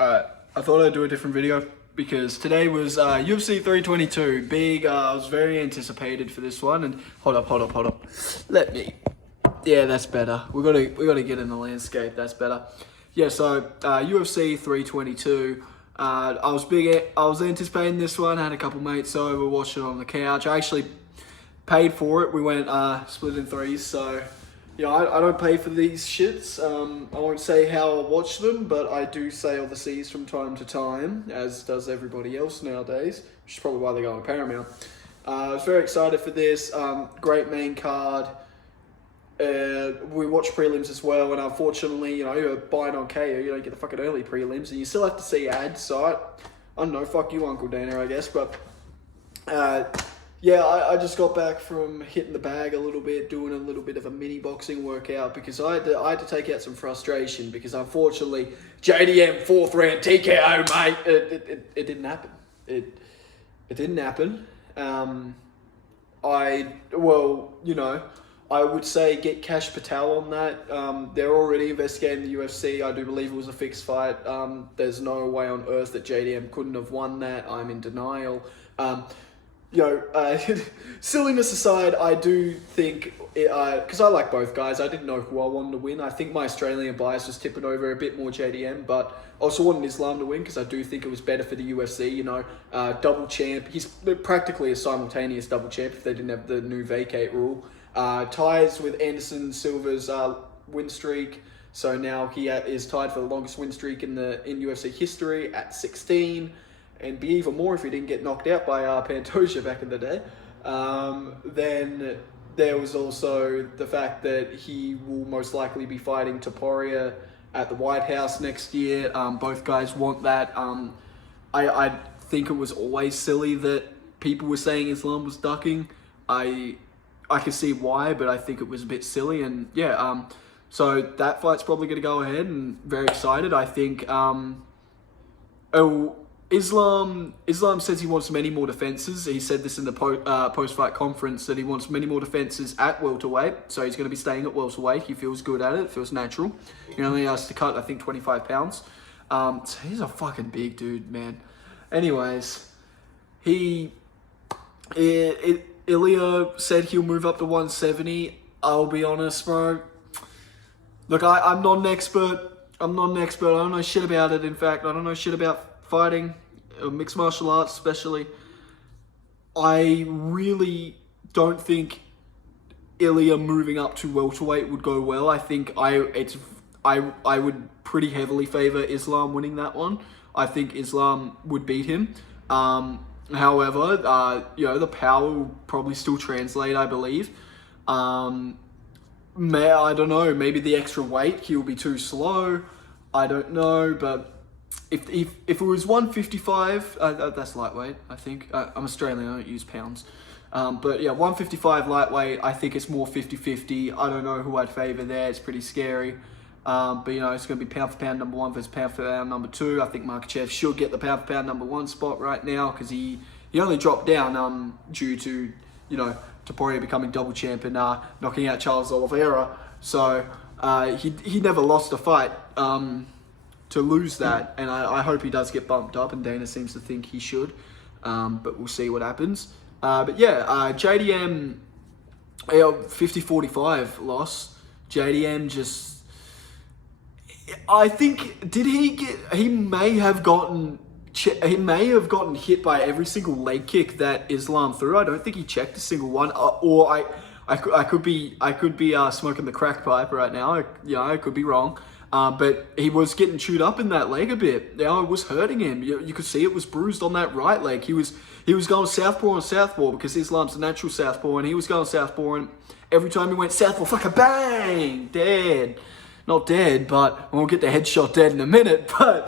Alright, I thought I'd do a different video because today was UFC 322. Big, I was very anticipated for this one. And hold up. Let me. Yeah, that's better. We gotta get in the landscape. That's better. Yeah, so UFC 322. I was anticipating this one. I had a couple mates over, watched it on the couch. I actually paid for it. We went split in threes. So yeah, I don't pay for these shits. I won't say how I watch them, but I do say all the C's from time to time, as does everybody else nowadays, which is probably why they go on Paramount. I was very excited for this. Great main card. We watched prelims as well, and unfortunately, you're buying on KO, you don't get the fucking early prelims, and you still have to see ads, so I don't know, fuck you, Uncle Dana, I guess, but yeah, I just got back from hitting the bag a little bit, doing a little bit of a mini boxing workout, because I had to take out some frustration, because unfortunately, JDM 4th round TKO, mate, it didn't happen. It didn't happen. I would say get Cash Patel on that. They're already investigating the UFC. I do believe it was a fixed fight. There's no way on earth that JDM couldn't have won that. I'm in denial. Silliness aside, I do think, because I like both guys, I didn't know who I wanted to win. I think my Australian bias was tipping over a bit more JDM, but I also wanted Islam to win because I do think it was better for the UFC, double champ. He's practically a simultaneous double champ if they didn't have the new vacate rule. Ties with Anderson Silva's win streak, so now he is tied for the longest win streak in UFC history at 16, and be even more if he didn't get knocked out by Pantoja back in the day. Then there was also the fact that he will most likely be fighting Topuria at the White House next year. Both guys want that. I think it was always silly that people were saying Islam was ducking. I can see why, but I think it was a bit silly, and yeah, so that fight's probably going to go ahead, and very excited. I think Islam says he wants many more defenses. He said this in the post-fight conference that he wants many more defenses at welterweight, so he's going to be staying at welterweight. He feels good at it, feels natural. He only has to cut, I think, 25 pounds. So he's a fucking big dude, man. Anyways, Ilya said he'll move up to 170. I'll be honest, bro. Look, I'm not an expert. I don't know shit about it, in fact. I don't know shit about fighting, mixed martial arts especially. I really don't think Ilya moving up to welterweight would go well. I think I would pretty heavily favor Islam winning that one. I think Islam would beat him. However, the power will probably still translate, I believe. I don't know, maybe the extra weight, he'll be too slow. I don't know, but if it was 155, that's lightweight, I think. I'm Australian, I don't use pounds. But yeah, 155 lightweight, I think it's more 50-50. I don't know who I'd favor there, it's pretty scary. But it's going to be pound for pound number 1 versus pound for pound number 2. I think Makhachev should get the pound for pound number 1 spot right now, because he only dropped down due to Topuria becoming double champ and knocking out Charles Oliveira. So he never lost a fight to lose that, and I hope he does get bumped up, and Dana seems to think he should. But we'll see what happens. But yeah, JDM 50-45 loss. JDM just. I think he may have gotten hit by every single leg kick that Islam threw. I don't think he checked a single one, or I could be smoking the crack pipe right now. I could be wrong, but he was getting chewed up in that leg a bit. It was hurting him. You could see it was bruised on that right leg. He was going southpaw on southpaw because Islam's a natural southpaw, and he was going southpaw, and every time he went southpaw, fucking bang, dead. Not dead, but we'll get the headshot dead in a minute. But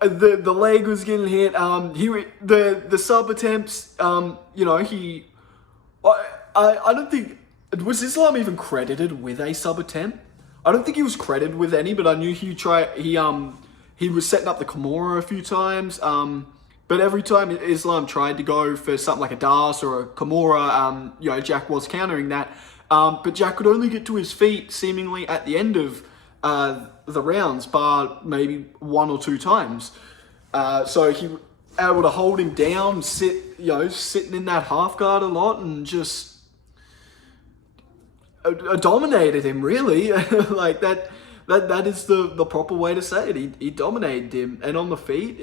the leg was getting hit. The sub attempts. I don't think was Islam even credited with a sub attempt. I don't think he was credited with any, but I knew he was setting up the Kimura a few times. But every time Islam tried to go for something like a Das or a Kimura, Jack was countering that. But Jack could only get to his feet seemingly at the end of the rounds, bar maybe 1 or 2 times. So he able to hold him down, sitting in that half guard a lot, and just dominated him, really. Like that is the proper way to say it. He dominated him, and on the feet,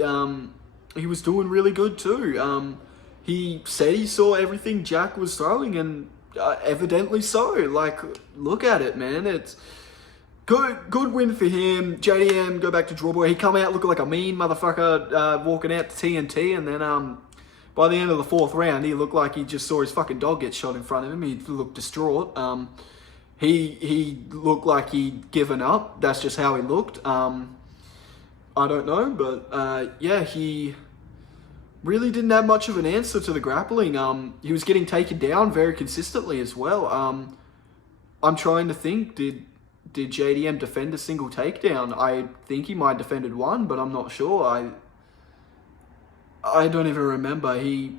he was doing really good too. He said he saw everything Jack was throwing, and evidently so. Like, look at it, man. It's good win for him. JDM, go back to draw boy. He come out looking like a mean motherfucker, walking out to TNT, and then by the end of the 4th round, he looked like he just saw his fucking dog get shot in front of him. He looked distraught. He looked like he'd given up. That's just how he looked. I don't know, but yeah, he really didn't have much of an answer to the grappling. He was getting taken down very consistently as well. I'm trying to think, did JDM defend a single takedown? I think he might have defended one, but I'm not sure. I don't even remember. He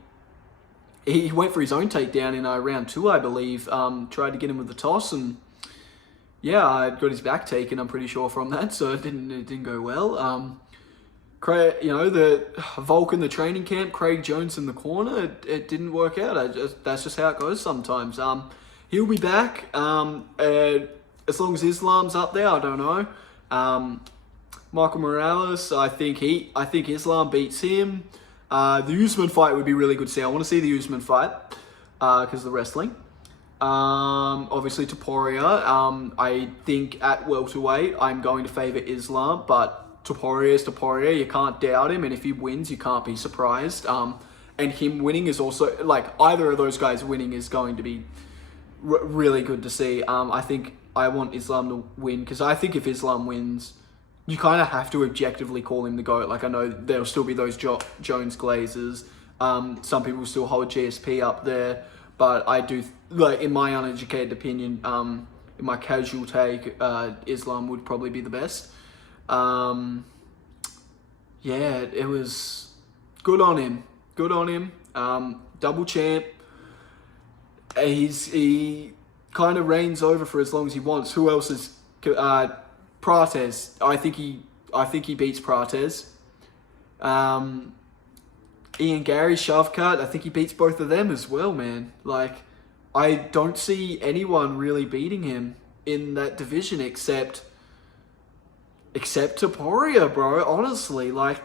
went for his own takedown in round 2, I believe. Tried to get him with the toss, and yeah, I got his back taken, I'm pretty sure, from that, so it didn't go well. The Volk in the training camp, Craig Jones in the corner, it didn't work out. That's just how it goes sometimes. He'll be back. As long as Islam's up there, I don't know. Michael Morales, I think Islam beats him. The Usman fight would be really good to see. I want to see the Usman fight because of the wrestling. Obviously Topuria. I think at welterweight I'm going to favour Islam, but Topuria is Topuria. You can't doubt him, and if he wins, you can't be surprised. And him winning is also, like, either of those guys winning is going to be really good to see. I think I want Islam to win, because I think if Islam wins, you kind of have to objectively call him the GOAT. Like, I know there'll still be those Jones Glazers. Some people still hold GSP up there, but I do, like, in my uneducated opinion, in my casual take, Islam would probably be the best. Yeah, it was good on him. Good on him. Double champ. He kind of reigns over for as long as he wants. Who else is Prates? I think he beats Prates. Ian Gary, Shavkat, I think he beats both of them as well, man. Like, I don't see anyone really beating him in that division except Topuria, bro. Honestly, like,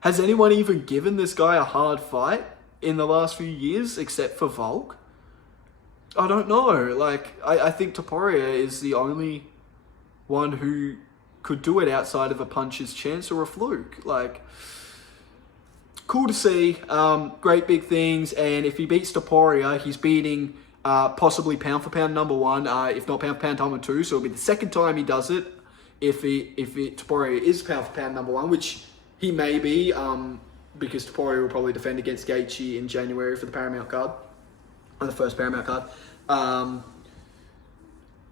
has anyone even given this guy a hard fight in the last few years except for Volk? I don't know. Like, I think Topuria is the only one who could do it outside of a puncher's chance or a fluke. Like, cool to see. Great big things. And if he beats Topuria, he's beating possibly pound for pound number 1, if not pound for pound number 2. So it'll be the second time he does it. If Topuria is pound for pound number 1, which he may be, because Topuria will probably defend against Gaethje in January for the Paramount card, or the first Paramount card.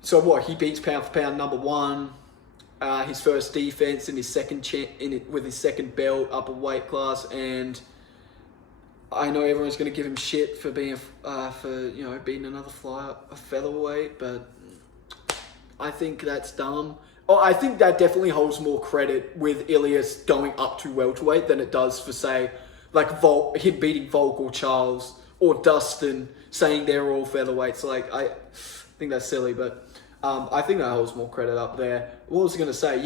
So what? He beats pound for pound number 1, his first defense in his second with his second belt up a weight class, and I know everyone's going to give him shit for being beating another a featherweight, but I think that's dumb. Oh, I think that definitely holds more credit with Ilias going up to welterweight than it does for, say, like him beating Volk or Charles or Dustin, saying they're all featherweights. Like, I think that's silly, but I think that holds more credit up there. What was I going to say?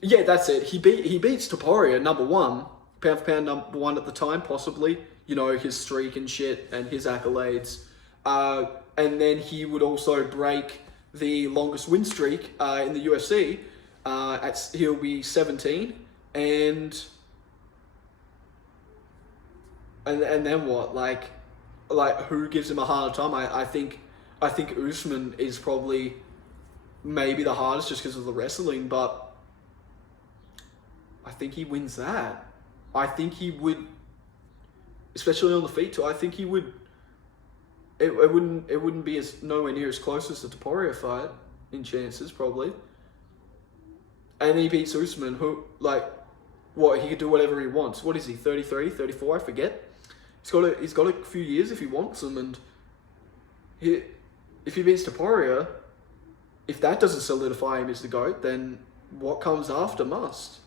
Yeah, that's it. He beats Topuria, number 1, pound for pound number 1 at the time, possibly. You know, his streak and shit and his accolades. And then he would also break the longest win streak in the UFC. He'll be 17, and then what? Like who gives him a hard time? I think Usman is probably maybe the hardest just because of the wrestling, but I think he wins that. I think he would, especially on the feet too. I think he would. It wouldn't be nowhere near as close as the Topuria fight in chances, probably. And he beats Usman, who, like, what, he could do whatever he wants. What is he, 33, 34, I forget. He's got a few years if he wants them, and if he beats Topuria, if that doesn't solidify him as the GOAT, then what comes after must.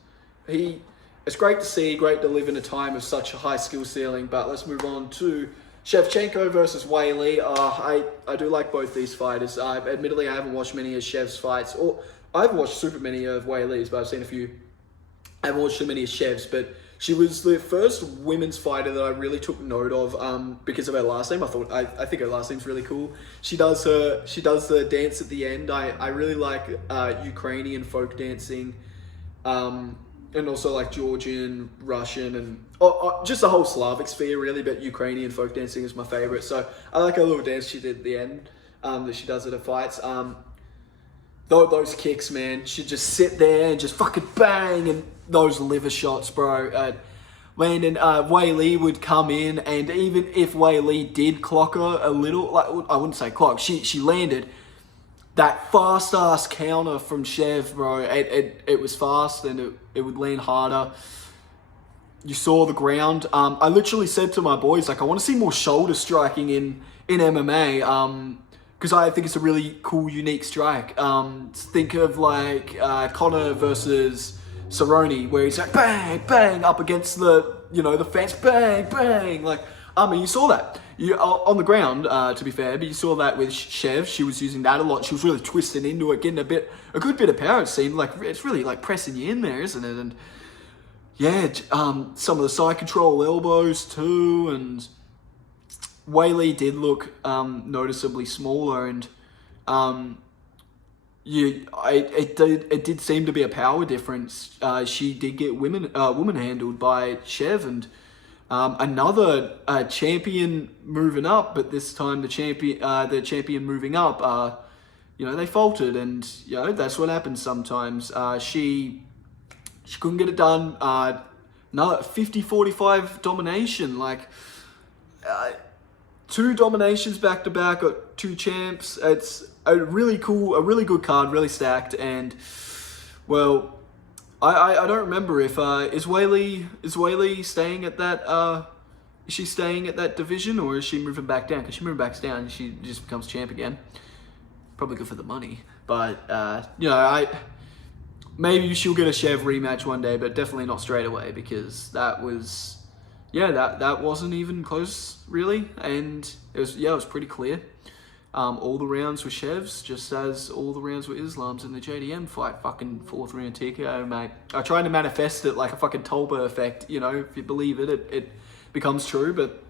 It's great to see, great to live in a time of such a high skill ceiling, but let's move on to Shevchenko versus Weili. I do like both these fighters. Admittedly, I haven't watched many of Shev's fights, or I haven't watched super many of Weili's, but I've seen a few. I haven't watched too many of Shev's, but she was the first women's fighter that I really took note of because of her last name. I think her last name's really cool. She does the dance at the end. I really like Ukrainian folk dancing. And also like Georgian, Russian, and just the whole Slavic sphere really, but Ukrainian folk dancing is my favorite. So I like her little dance she did at the end that she does at her fights. Those kicks, man, she'd just sit there and just fucking bang, and those liver shots, bro. Landon, Weili would come in, and even if Weili did clock her a little, like I wouldn't say clock, she landed that fast ass counter from Shev, bro. It was fast, and it would land harder. You saw the ground. I literally said to my boys, like, I want to see more shoulder striking in MMA, because I think it's a really cool, unique strike. Think of like Conor versus Cerrone, where he's like bang, bang up against the fence, bang, bang. Like, I mean, you saw that. On the ground, to be fair, but you saw that with Shev. She was using that a lot. She was really twisting into it, getting a good bit of power. It seemed like it's really like pressing you in there, isn't it? And yeah, some of the side control elbows too. And Weili did look noticeably smaller, and it did seem to be a power difference. She did get woman handled by Shev, and another champion moving up, but this time the champion moving up, they faltered, and that's what happens sometimes. She couldn't get it done. No, 50-45 domination, like 2 dominations back to back, got 2 champs. It's a really good card, really stacked, and well, I don't remember if is Weili staying at that is she staying at that division, or is she moving back down? Because she moving back down, she just becomes champ again. Probably good for the money, but maybe she'll get a Shev rematch one day, but definitely not straight away, because that wasn't even close really, and it was pretty clear. All the rounds were Shev's, just as all the rounds were Islam's in the JDM fight. Fucking 4th round TKO, mate. I tried to manifest it like a fucking Tolba effect, if you believe it, it becomes true, but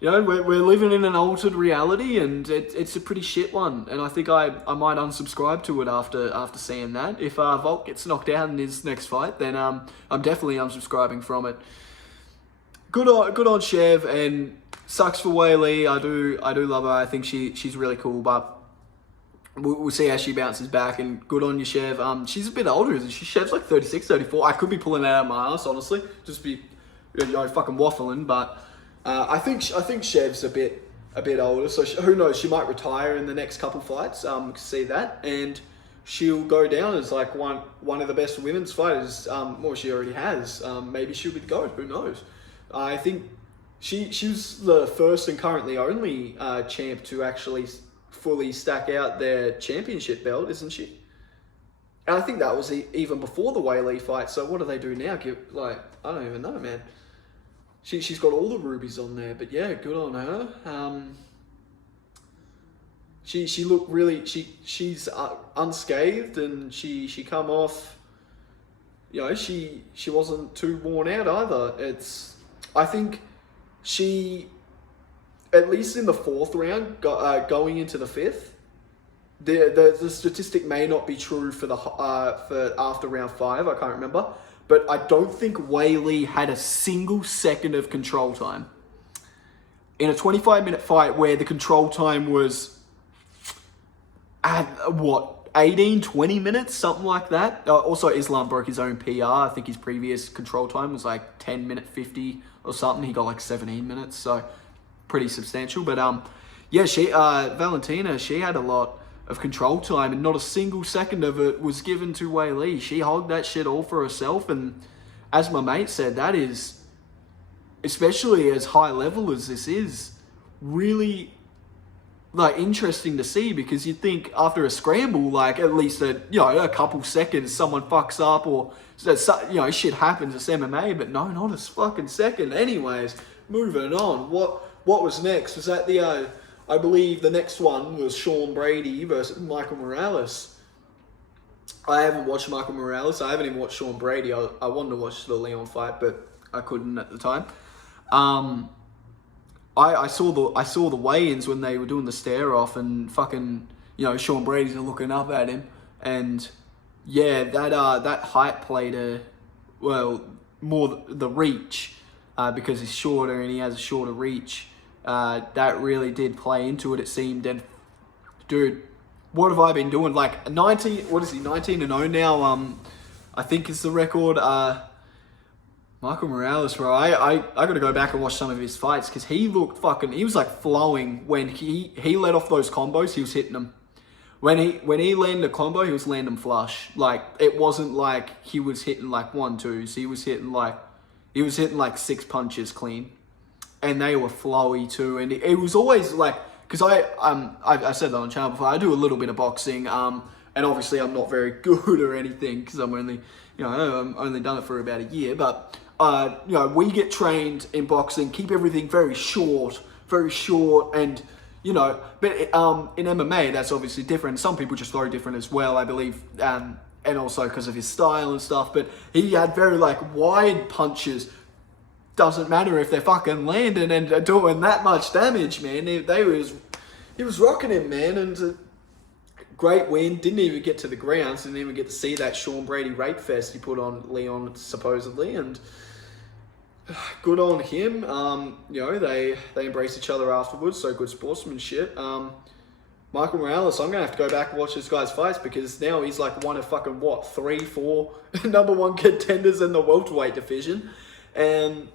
we're living in an altered reality, and it's a pretty shit one, and I think I might unsubscribe to it after seeing that. If Volk gets knocked out in his next fight, then I'm definitely unsubscribing from it. Good on Shev, and sucks for Weili. I do love her. I think she's really cool, but we'll see how she bounces back. And good on you, Shev. She's a bit older, isn't she? Shev's like 36, 34. I could be pulling that out of my ass, honestly. Just be fucking waffling, but I think Shev's a bit older. So who knows? She might retire in the next couple fights. See that, and she'll go down as like one of the best women's fighters. She already has. Maybe she'll be the GOAT. Who knows? I think she was the first and currently only champ to actually fully stack out their championship belt, isn't she? And I think that was even before the Weili fight. So what do they do now? I don't even know, man. She's got all the rubies on there, but yeah, good on her. She looked really she's unscathed, and she come off. She wasn't too worn out either. I think she, at least in the 4th round, going into the 5th, the statistic may not be true for for after round 5. I can't remember, but I don't think Weili had a single second of control time in a 25-minute fight where the control time was at 18, 20 minutes, something like that. Also, Islam broke his own PR. I think his previous control time was like 10 minute 50 or something. He got like 17 minutes, so pretty substantial. But Valentina, she had a lot of control time, and not a single second of it was given to Weili. She hogged that shit all for herself, and as my mate said, that is, especially as high level as this is, really like interesting to see, because you'd think after a scramble, like at least a couple seconds, someone fucks up or shit happens. It's MMA, but no, not a fucking second. Anyways, moving on. What was next? Was that the I believe the next one was Sean Brady versus Michael Morales. I haven't watched Michael Morales. I haven't even watched Sean Brady. I wanted to watch the Leon fight, but I couldn't at the time. I saw the weigh-ins when they were doing the stare off, and fucking Sean Brady's looking up at him, and yeah, that height played more the reach, because he's shorter and he has a shorter reach. That really did play into it. It seemed, and dude, what have I been doing? Like 19. What is he? 19-0 now. I think is the record. Michael Morales, bro, I got to go back and watch some of his fights, because he looked fucking, he was like flowing when he let off those combos. He was hitting them. When he landed a combo, he was landing them flush. Like, it wasn't like he was hitting like 1-2s. He was hitting like 6 punches clean, and they were flowy too. And it was always like, because I said that on the channel before, I do a little bit of boxing, and obviously I'm not very good or anything, because I'm only done it for about a year, but we get trained in boxing, keep everything very short, and but in MMA that's obviously different. Some people just throw different as well, I believe, and also because of his style and stuff. But he had very like wide punches. Doesn't matter if they're fucking landing and doing that much damage, man. He was rocking him, man, and great win. Didn't even get to the grounds. Didn't even get to see that Sean Brady rape fest he put on Leon supposedly, and good on him. They embraced each other afterwards, so good sportsmanship. Michael Morales, I'm gonna have to go back and watch this guy's fights, because now he's like one of fucking 3, 4 number one contenders in the welterweight division, and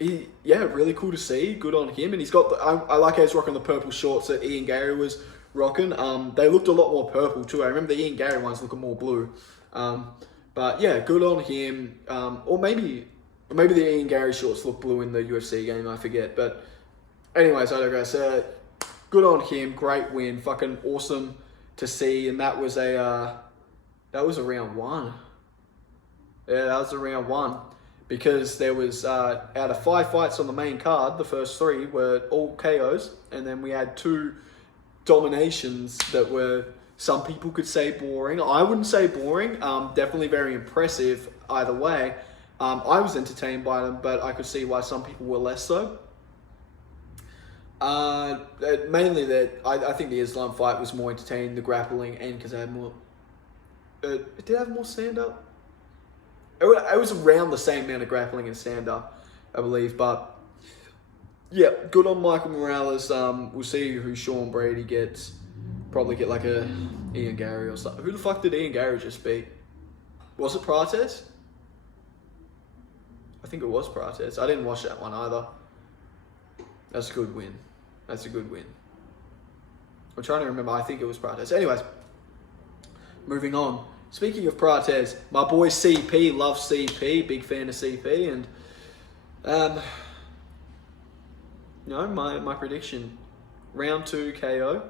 really cool to see. Good on him. And he's got I like how he's rocking the purple shorts that Ian Gary was rocking. They looked a lot more purple too. I remember the Ian Gary ones looking more blue. But yeah, good on him. Or maybe the Ian Gary shorts look blue in the UFC game, I forget. But anyways, I digress. Good on him. Great win. Fucking awesome to see. And that was a round one. Yeah, that was a round one. Because there was, out of 5 fights on the main card, the first 3 were all KOs. And then we had 2 dominations that were, some people could say boring. I wouldn't say boring. Definitely very impressive either way. I was entertained by them, but I could see why some people were less so. Mainly that I think the Islam fight was more entertaining, the grappling, and because I had more. Did I have more stand up? It was around the same amount of grappling and stand up, I believe. But yeah, good on Michael Morales. We'll see who Sean Brady gets. Probably get like a Ian Gary or something. Who the fuck did Ian Gary just beat? Was it Prates? I think it was Prates. I didn't watch that one either. That's a good win. That's a good win. I'm trying to remember. I think it was Prates. Anyways, moving on. Speaking of Prates, my boy CP, loves CP, big fan of CP, and my prediction, round 2 KO.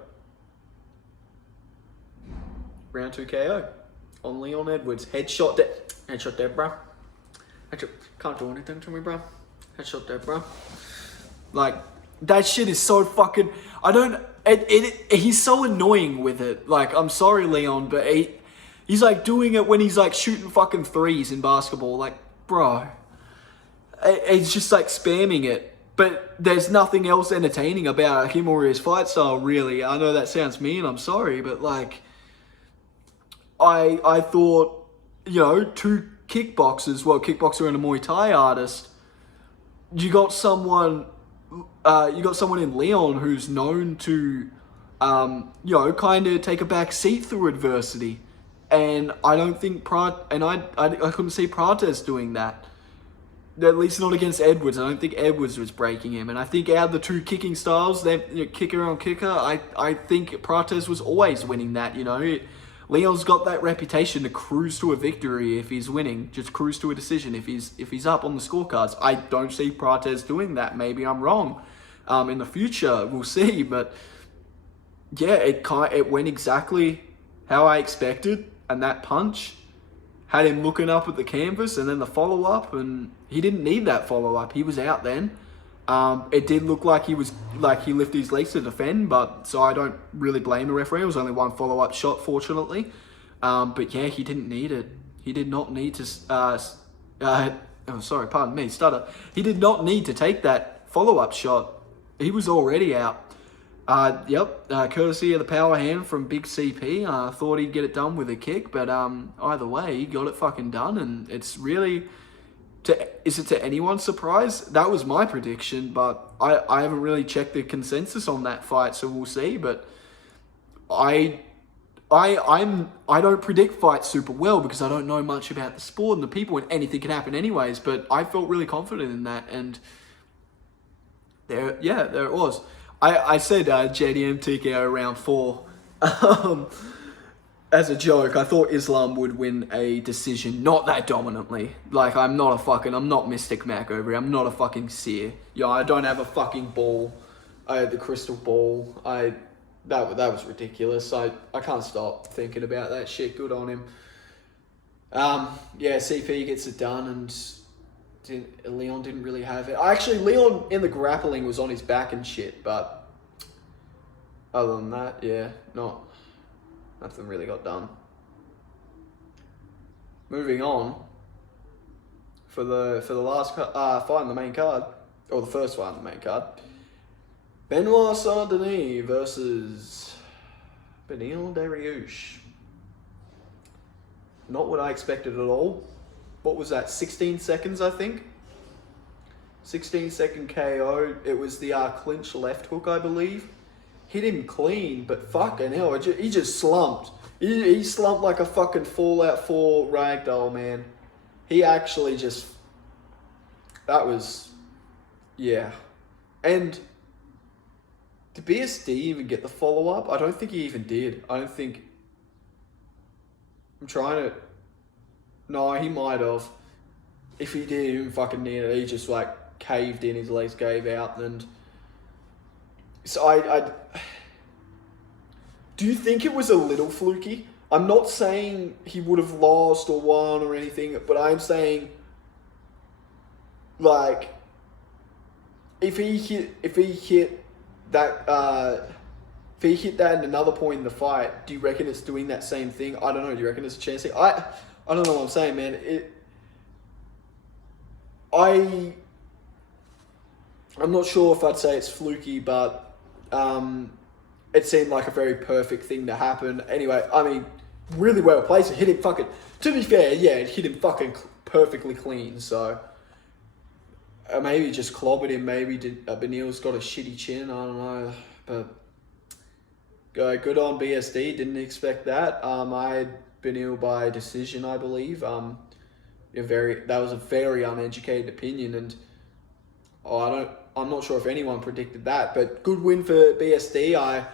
Round 2 KO on Leon Edwards. Headshot there, bro. Can't do anything to me, bro. Headshot there, bro. Like, that shit is so fucking, he's so annoying with it. Like, I'm sorry, Leon, but he's like doing it when he's like shooting fucking threes in basketball. Like, bro, it's just like spamming it. But there's nothing else entertaining about him or his fight style, really. I know that sounds mean, I'm sorry, but like, I thought, 2 kickboxer and a Muay Thai artist, you got someone in Leon who's known to, kind of take a back seat through adversity. And I don't think I couldn't see Prates doing that. At least not against Edwards. I don't think Edwards was breaking him. And I think out of the 2 kicking styles, kicker on kicker, I think Prates was always winning that, Leon's got that reputation to cruise to a victory if he's winning, just cruise to a decision if he's up on the scorecards. I don't see Prates doing that. Maybe I'm wrong. In the future, we'll see. But yeah, it went exactly how I expected, and that punch had him looking up at the canvas, and then the follow up, and he didn't need that follow up. He was out then. It did look like he lifted his legs to defend, but so I don't really blame the referee. It was only one follow up shot, fortunately. But yeah, he didn't need it. He did not need to. Oh, sorry, pardon me, stutter. He did not need to take that follow up shot. He was already out. Courtesy of the power hand from Big CP. Thought he'd get it done with a kick, but either way, he got it fucking done, and it's really. Is it to anyone's surprise? That was my prediction, but I haven't really checked the consensus on that fight, so we'll see. But I don't predict fights super well because I don't know much about the sport and the people, and anything can happen anyways. But I felt really confident in that, and there it was. I said JDM TKO round 4. As a joke, I thought Islam would win a decision, not that dominantly. Like, I'm not Mystic Mac over here. I'm not a fucking seer. Yeah, I don't have a fucking ball. I had the crystal ball. That was ridiculous. I can't stop thinking about that shit. Good on him. CP gets it done, and Leon didn't really have it. Actually, Leon in the grappling was on his back and shit, but other than that, yeah, nothing really got done. Moving on, for the last fight in the main card, or the first fight in the main card, Benoit Saint-Denis versus Beneil Dariush. Not what I expected at all. What was that, 16 seconds, I think? 16-second KO. It was the clinch left hook, I believe. Hit him clean, but fucking hell, he just slumped. He slumped like a fucking Fallout 4 ragdoll, man. He actually just... That was... Yeah. And... Did BSD even get the follow-up? I don't think he even did. I'm trying to... No, he might have. If he did, he didn't fucking need it. He just, like, caved in, his legs gave out, and... So I do you think it was a little fluky? I'm not saying he would have lost or won or anything, but I'm saying, like, if he hit that in another point in the fight, do you reckon it's doing that same thing? I don't know. Do you reckon it's a chance? I don't know what I'm saying, man. I'm not sure if I'd say it's fluky, but it seemed like a very perfect thing to happen. Anyway, I mean, really well placed. It hit him fucking... To be fair, yeah, it hit him fucking perfectly clean, so... maybe just clobbered him. Maybe Beneil's got a shitty chin. I don't know. But good on BSD. Didn't expect that. I had Beneil by decision, I believe. That was a very uneducated opinion, and I'm not sure if anyone predicted that. But good win for BSD.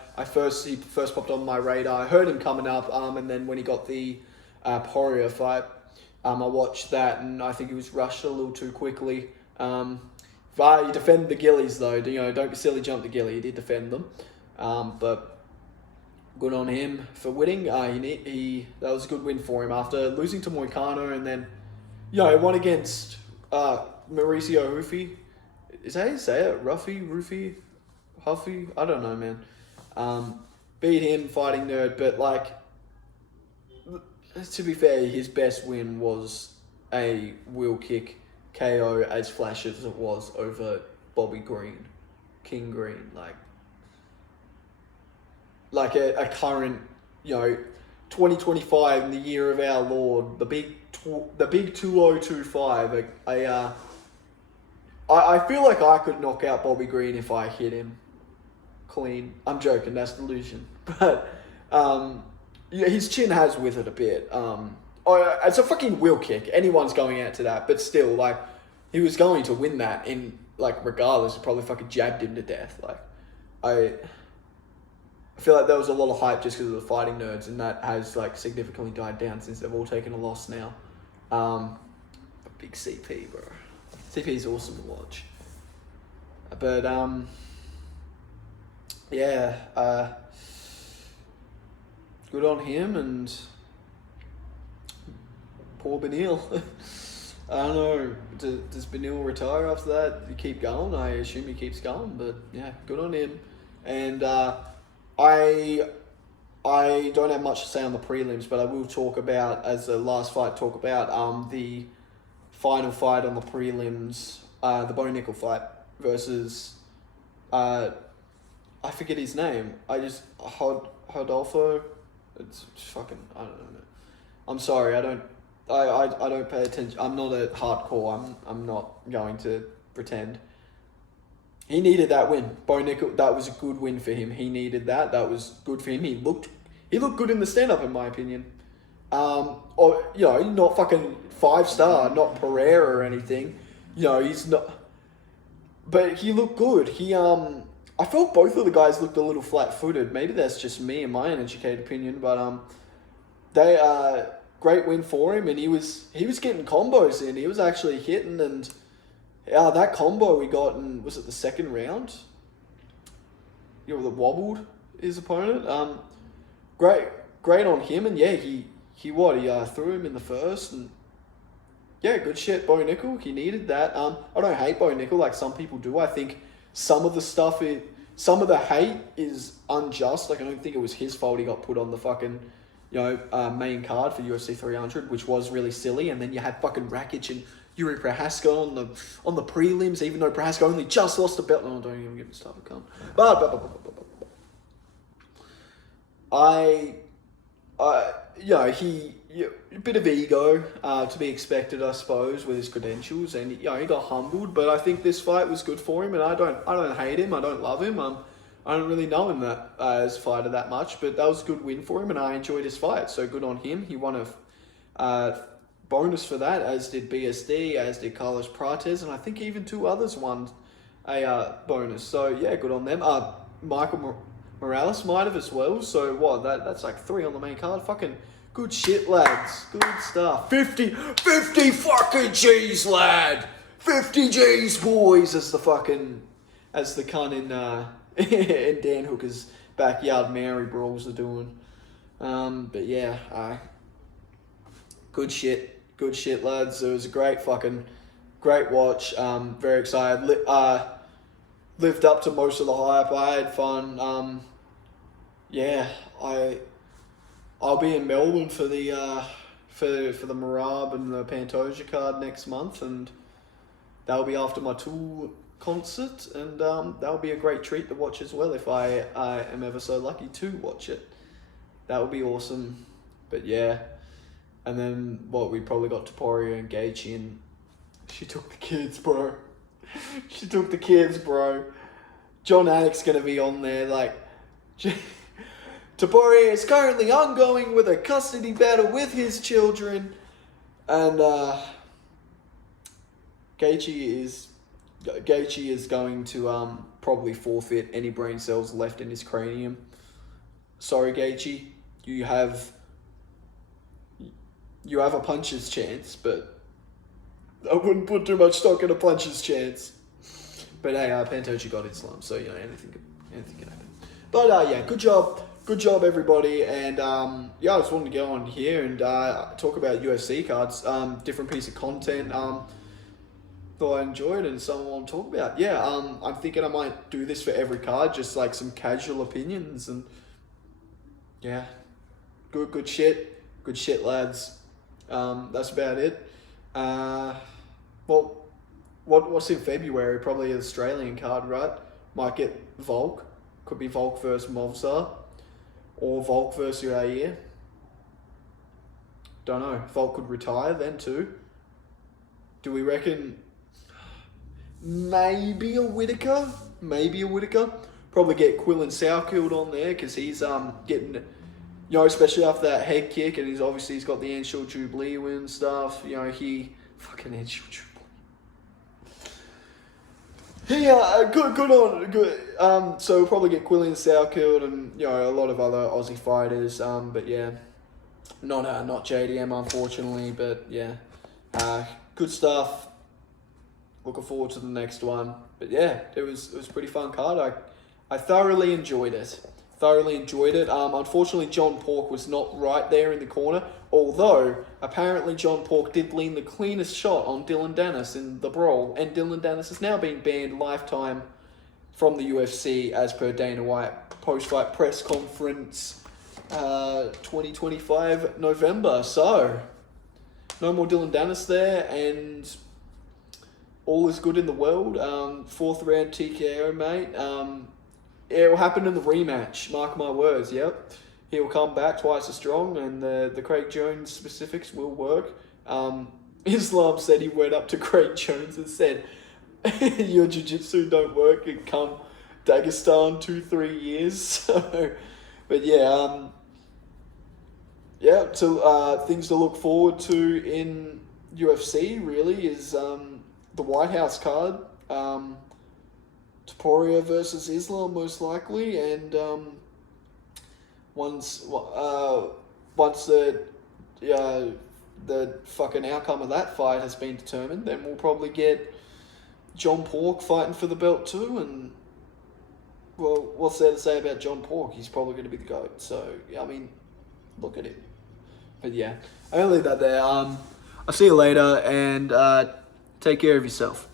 He first popped on my radar. I heard him coming up. And then when he got the Poirier fight, I watched that, and I think he was rushed a little too quickly. But he defended the gillies though. Don't be silly, jump the gilly. He did defend them. But good on him for winning. That was a good win for him after losing to Moicano, and then he won against Mauricio Huffy. Is that how you say it? Ruffy, Huffy? I don't know, man. Beat him, fighting nerd, but like, to be fair, his best win was a wheel kick KO, as flash as it was, over Bobby Green, King Green, like a current, 2025 in the year of our Lord, the big 2025. I feel like I could knock out Bobby Green if I hit him clean. I'm joking, that's delusion, but his chin has withered a bit. It's a fucking wheel kick. Anyone's going out to that, but still, like, he was going to win that in, like, regardless. He probably fucking jabbed him to death. Like, I feel like there was a lot of hype just because of the fighting nerds, and that has, like, significantly died down since they've all taken a loss now. Big CP, bro. CP is awesome to watch. But good on him, and poor Benil. I don't know, does Benil retire after that? You keep going? I assume he keeps going, but yeah, good on him. And I don't have much to say on the prelims, but I will talk about, as the last fight, the final fight on the prelims, the Bo Nickel fight versus, I forget his name. Hodolfo. It's fucking, I don't know. I'm sorry, I don't pay attention. I'm not a hardcore. I'm not going to pretend. He needed that win. Bo Nickel, that was a good win for him. He needed that. That was good for him. He looked good in the stand-up, in my opinion. Or, you know, not fucking 5-star, not Pereira or anything. You know, he's not... But he looked good. I felt both of the guys looked a little flat-footed. Maybe that's just me and my uneducated opinion, but they great win for him, and he was getting combos in. He was actually hitting, and that combo we got in, was it the second round? You know, that wobbled his opponent. Great on him, and yeah, he threw him in the first, and yeah, good shit, Bo Nickel. He needed that. I don't hate Bo Nickel like some people do. I think some of the hate is unjust. Like, I don't think it was his fault he got put on the fucking, you know, main card for UFC 300, which was really silly. And then you had fucking Rakic and Yuri Prohaska on the prelims, even though Prohaska only just lost a belt. No, don't even get me started, cunt. But a bit of ego to be expected, I suppose, with his credentials, and you know, he got humbled. But I think this fight was good for him, and I don't hate him. I don't love him. I don't really know him that as a fighter that much, but that was a good win for him, and I enjoyed his fight. So good on him. He won a bonus for that, as did BSD, as did Carlos Prates, and I think even 2 others won a bonus. So yeah, good on them. Michael Morales might have as well. So what? That's like 3 on the main card. Fucking good shit, lads. Good stuff. 50 fucking G's, lad. 50 G's, boys. As the cunt in Dan Hooker's backyard Maori brawls are doing. But yeah, good shit, lads. It was a great watch. Very excited. Lived up to most of the hype. I had fun. Yeah, I'll be in Melbourne for the Marab and the Pantoja card next month, and that'll be after my Tool concert, and that'll be a great treat to watch as well if I am ever so lucky to watch it. That would be awesome. But yeah, and then we probably got Topuria and Gaethje, and she took the kids, bro. John Anik's gonna be on there like. Topuria is currently ongoing with a custody battle with his children, and Gaethje is going to probably forfeit any brain cells left in his cranium. Sorry, Gaethje, you have a puncher's chance, but I wouldn't put too much stock in a puncher's chance. But hey, Pantoja got Islam, so you know anything can happen. But yeah, good job, everybody. And I just wanted to go on here and talk about UFC cards. Different piece of content. Thought I enjoyed and something I want to talk about. Yeah, I'm thinking I might do this for every card, just like some casual opinions, and yeah, good shit, lads. That's about it. What's in February? Probably an Australian card, right? Might get Volk. Could be Volk versus Movsar, or Volk versus Yair. Don't know. Volk could retire then too. Do we reckon? Maybe a Whittaker. Probably get Quillen Sourkill on there because he's getting, you know, especially after that head kick, and he's got the Anshul Jubilee win and stuff. You know, he fucking Anshul Jubilee. Yeah, good. So we'll probably get Quillen Sourkill and, you know, a lot of other Aussie fighters. But yeah, not JDM unfortunately. But yeah, good stuff. Looking forward to the next one. But yeah, it was a pretty fun card. I thoroughly enjoyed it. Thoroughly enjoyed it. Unfortunately, John Pork was not right there in the corner, although apparently John Pork did lean the cleanest shot on Dylan Dennis in the brawl, and Dylan Dennis is now being banned lifetime from the UFC as per Dana White post-fight press conference 2025 November. So, no more Dylan Dennis there, and all is good in the world. 4th round TKO, mate. It will happen in the rematch, mark my words, yep. He'll come back twice as strong, and the Craig Jones specifics will work. Islam said he went up to Craig Jones and said, your jiu-jitsu don't work and come Dagestan 2-3 years. So, but yeah, so things to look forward to in UFC really is the White House card. Topuria versus Islam most likely, and once the fucking outcome of that fight has been determined, then we'll probably get John Pork fighting for the belt too. And well, what's there to say about John Pork? He's probably going to be the GOAT. So I mean, look at him. But yeah, I'm gonna leave that there. I'll see you later, and take care of yourself.